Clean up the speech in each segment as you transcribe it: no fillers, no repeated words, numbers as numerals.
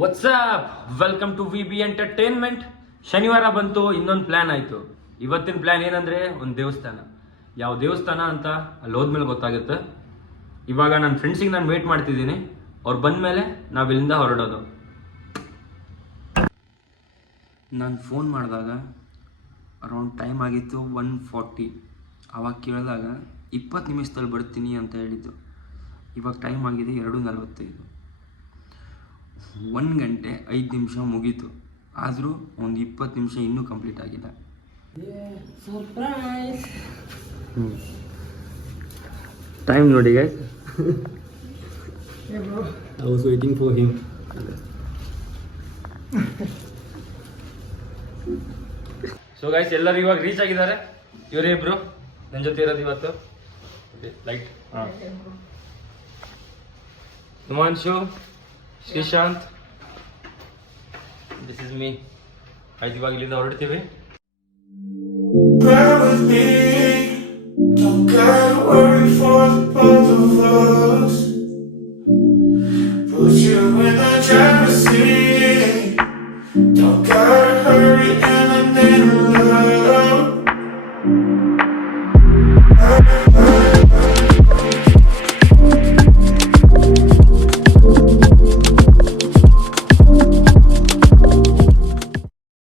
WhatsApp welcome to V B entertainment. ಶನಿವಾರ ಬಂತು, ಇನ್ನೊಂದು ಪ್ಲಾನ್ ಆಯಿತು. ಇವತ್ತಿನ ಪ್ಲಾನ್ ಏನಂದರೆ ಒಂದು ದೇವಸ್ಥಾನ. ಯಾವ ದೇವಸ್ಥಾನ ಅಂತ ಅಲ್ಲಿ ಹೋದ್ಮೇಲೆ ಗೊತ್ತಾಗುತ್ತೆ. ಇವಾಗ ನನ್ನ ಫ್ರೆಂಡ್ಸಿಗೆ ನಾನು ವೇಟ್ ಮಾಡ್ತಿದ್ದೀನಿ. ಅವ್ರು ಬಂದಮೇಲೆ ನಾವು ಇಲ್ಲಿಂದ ಹೊರಡೋದು. ನಾನು ಫೋನ್ ಮಾಡಿದಾಗ ಅರೌಂಡ್ ಟೈಮ್ ಆಗಿತ್ತು 1:40. ಆವಾಗ ಕೇಳಿದಾಗ 20 ನಿಮಿಷದಲ್ಲಿ ಬರ್ತೀನಿ ಅಂತ ಹೇಳಿದ್ದು. ಇವಾಗ ಟೈಮ್ ಆಗಿದೆ 2:45. 1 ಗಂಟೆ 5 ನಿಮಿಷ ಮುಗೀತು. ಆದರೂ ಒಂದು 20 ನಿಮಿಷ ಇನ್ನೂ ಕಂಪ್ಲೀಟ್ ಆಗಿಲ್ಲ. ಟೈಮ್ ನೋಡಿ guys. I was waiting for him. So guys, ಎಲ್ಲರೂ ಇವಾಗ ರೀಚ್ ಆಗಿದ್ದಾರೆ. ಇವರೇ ಇಬ್ರು ನನ್ನ ಜೊತೆ ಇರೋದು ಇವತ್ತು. ಲೈಟ್ Himanshu, Sreesanth, this is me. ಆಯ್ತು, ಇವಾಗ ಇಲ್ಲಿಂದ ಹೊರಡ್ತೀವಿ.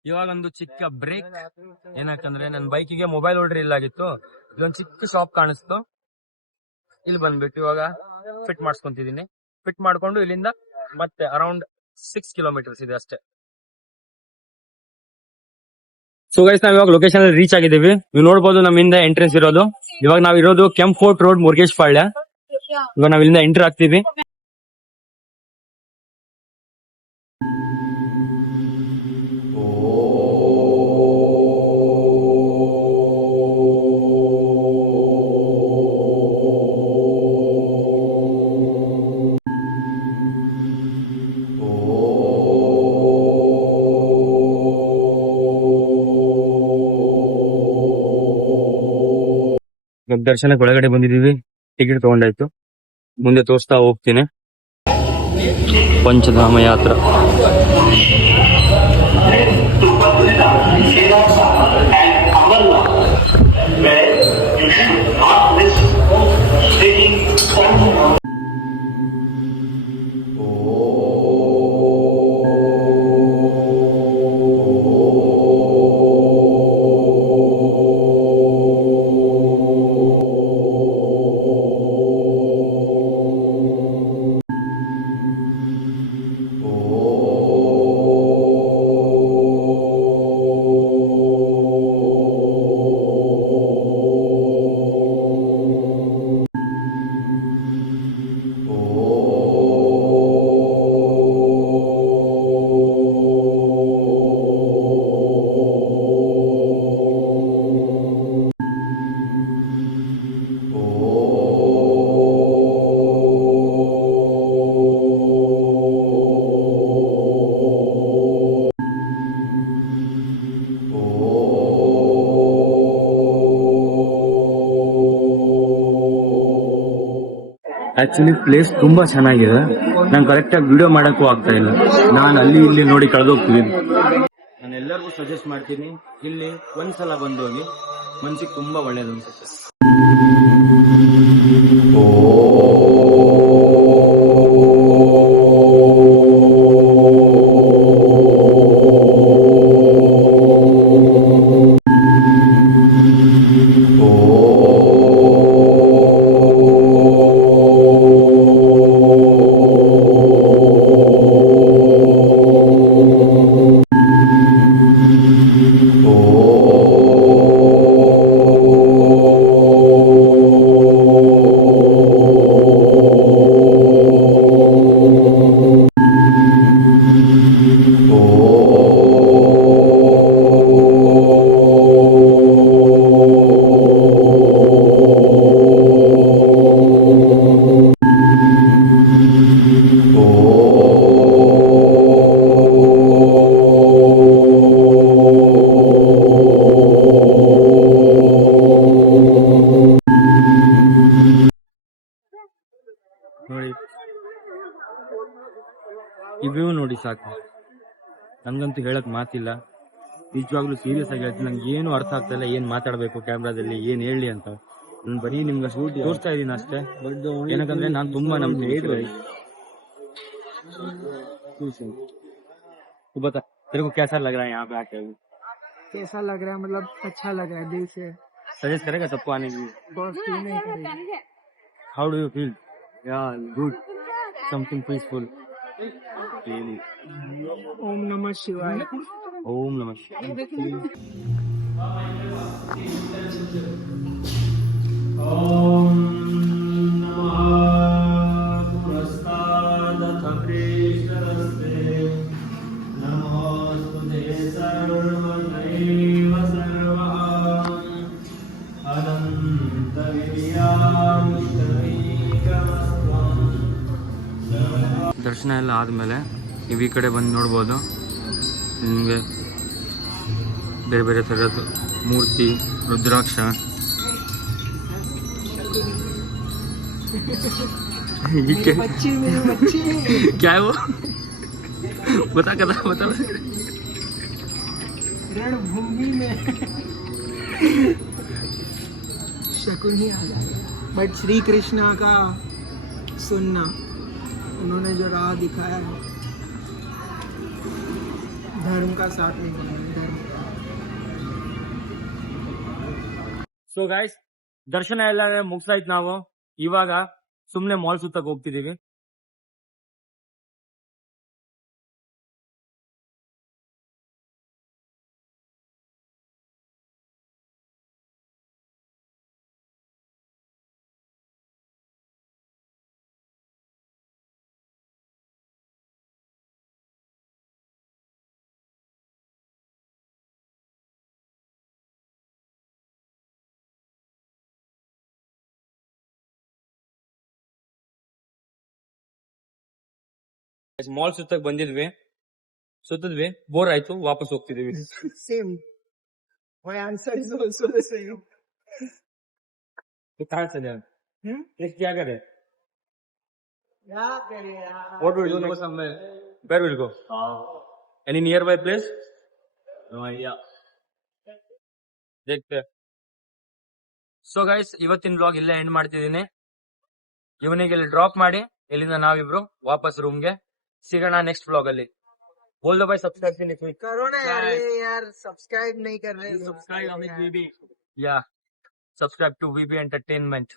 ಇವಾಗ ಒಂದು ಚಿಕ್ಕ ಬ್ರೇಕ್. ಏನಕ್ಕಂದ್ರೆ ನನ್ನ ಬೈಕಿಗೆ ಮೊಬೈಲ್ ಹೋಲ್ಡರ್ ಇಲ್ಲ ಆಗಿತ್ತು. ಇಲ್ಲೊಂದು ಚಿಕ್ಕ ಶಾಪ್ ಕಾಣಿಸ್ತು. ಇಲ್ಲಿ ಬಂದ್ಬಿಟ್ಟು ಇವಾಗ ಫಿಟ್ ಮಾಡಿಸ್ಕೊಂತಿದೀನಿ. ಫಿಟ್ ಮಾಡ್ಕೊಂಡು ಇಲ್ಲಿಂದ ಮತ್ತೆ ಅರೌಂಡ್ 6 ಕಿಲೋಮೀಟರ್ಸ್ ಇದೆ ಅಷ್ಟೇ. ಸೊ ಗೈಸ್, ನಾವ್ ಇವಾಗ ಲೊಕೇಶನ್ ಅಲ್ಲಿ ರೀಚ್ ಆಗಿದ್ದೀವಿ. ನೀವು ನೋಡ್ಬೋದು ನಮ್ಮಿಂದ ಎಂಟ್ರೆನ್ಸ್ ಇರೋದು. ಇವಾಗ ನಾವ್ ಇರೋದು ಕೆಂಪೋರ್ಟ್ ರೋಡ್, ಮುರುಗೇಶ್ ಪಾಳ್ಯ. ಇವಾಗ ನಾವ್ ಇಲ್ಲಿಂದ ಎಂಟರ್ ಆಗ್ತೀವಿ. ದರ್ಶನಕ್ಕೆ ಒಳಗಡೆ ಬಂದಿದ್ದೀವಿ. ಟಿಕೆಟ್ ತಗೊಂಡಾಯ್ತು. ಮುಂದೆ ತೋರಿಸ್ತಾ ಹೋಗ್ತೀನಿ. ಪಂಚಧಾಮ ಯಾತ್ರಾ. ಆಕ್ಚುಲಿ ಪ್ಲೇಸ್ ತುಂಬಾ ಚೆನ್ನಾಗಿದೆ. ನಾನು ಕರೆಕ್ಟಾಗಿ ವಿಡಿಯೋ ಮಾಡಕ್ಕೂ ಆಗ್ತಾ ಇಲ್ಲ. ನಾನು ಅಲ್ಲಿ ಇಲ್ಲಿ ನೋಡಿ ಕಳೆದೋಗ್ತಿದ್ದೀನಿ. ನಾನು ಎಲ್ಲರಿಗೂ ಸಜೆಸ್ಟ್ ಮಾಡ್ತೀನಿ, ಇಲ್ಲಿ ಒಂದ್ಸಲ ಬಂದು ಹೋಗಿ. ಮನ್ಸಿಗೆ ತುಂಬಾ ಒಳ್ಳೇದು ಅನ್ಸುತ್ತೆ. ನೋಡಿ ಸಾಕು. ನನ್ಗಂತೂ ಹೇಳಕ್ ಮಾತಿಲ್ಲ, ನಿಜವಾಗ್ಲೂ ಸೀರಿಯಸ್ ಆಗಿ ಹೇಳ್ತೀನಿ. ನಂಗೆ ಏನು ಅರ್ಥ ಆಗ್ತಾ ಇಲ್ಲ, ಏನ್ ಮಾತಾಡ್ಬೇಕು ಕ್ಯಾಮ್ರಾದಲ್ಲಿ, ಏನ್ ಹೇಳಿ ಅಂತ. ನಾನು ಬರೀ ನಿಮ್ಗೆ ತೋರಿಸ್ತಾ ಇದೀನಿ ಅಷ್ಟೇ. ಏನಕ್ಕಂದ್ರೆ ನಾನು ತುಂಬಾ ನಂಬ್ತೀನಿ. तू बता, तेरे को कैसा लग रहा है यहाँ पे आके? कैसा लग रहा है मतलब अच्छा लग रहा है दिल से. सजेस्ट करेगा सबको आने की? बहुत क्यों नहीं करेगा. How do you feel? या गुड, समथिंग पीसफुल. रियली. ओम नमः शिवाय. ओम नमः शिवाय. ओम नमः पुरस्तादथ प्रेष्ठरस्ते नमोस्तुते सर्वदैव सर्वः अनन्तवीर्यामितमेकमस्त्वं. ದರ್ಶನ ಎಲ್ಲ ಆದಮೇಲೆ ನೀವು ಈ ಕಡೆ ಬಂದು ನೋಡ್ಬೋದು. ನಿಮಗೆ ಬೇರೆ ಬೇರೆ ಥರದ ಮೂರ್ತಿ, ರುದ್ರಾಕ್ಷ, बच्ची मेरी बच्ची. क्या है वो? बता बता. रणभूमि में शकुनी आ गया. बट श्री कृष्णा का सुनना, उन्होंने जो राह दिखाया है, धर्म का साथ नहीं देना, धर्म का. ಸೊ ಗೈಸ್, ದರ್ಶನ ಎಲ್ಲ ಮುಗಿಸಾಯ್ತು. ನಾವು ಇವಾಗ ಸುಮ್ನೆ ಮಾಲ್ ಸುತ್ತಕ್ ಹೋಗ್ತಿದೀವಿ. ಮಾಲ್ ಸುತ್ತಕ್ ಬಂದಿದ್ವಿ, ಸುತ್ತಿದ್ವಿ, ಬೋರ್ ಆಯ್ತು, ವಾಪಸ್ ಹೋಗ್ತಿದೀವಿ. Same. My answer is also the same. कहाँ से जाए? क्या करे? क्या करे यार. What will you do next? Where will go? Any nearby place? No idea. देखते. ಸೊ ಗೈಸ್, ಇವತ್ತಿನ ವ್ಲಾಗ್ ಇಲ್ಲೇ ಎಂಡ್ ಮಾಡ್ತಿದ್ದೀನಿ. ಇವನಿಗೆ ಇಲ್ಲಿ ಡ್ರಾಪ್ ಮಾಡಿ ಇಲ್ಲಿಂದ ನಾವಿಬ್ರು ವಾಪಸ್ ರೂಮ್ಗೆ ಸಿಗೋಣ ನೆಕ್ಸ್ಟ್ ವ್ಲಾಗ್ ಅಲ್ಲಿ. बोल दो भाई, सब्सक्राइब नहीं हुई. करो ना यार, ये यार सब्सक्राइब नहीं कर रहे. Subscribe to VB entertainment.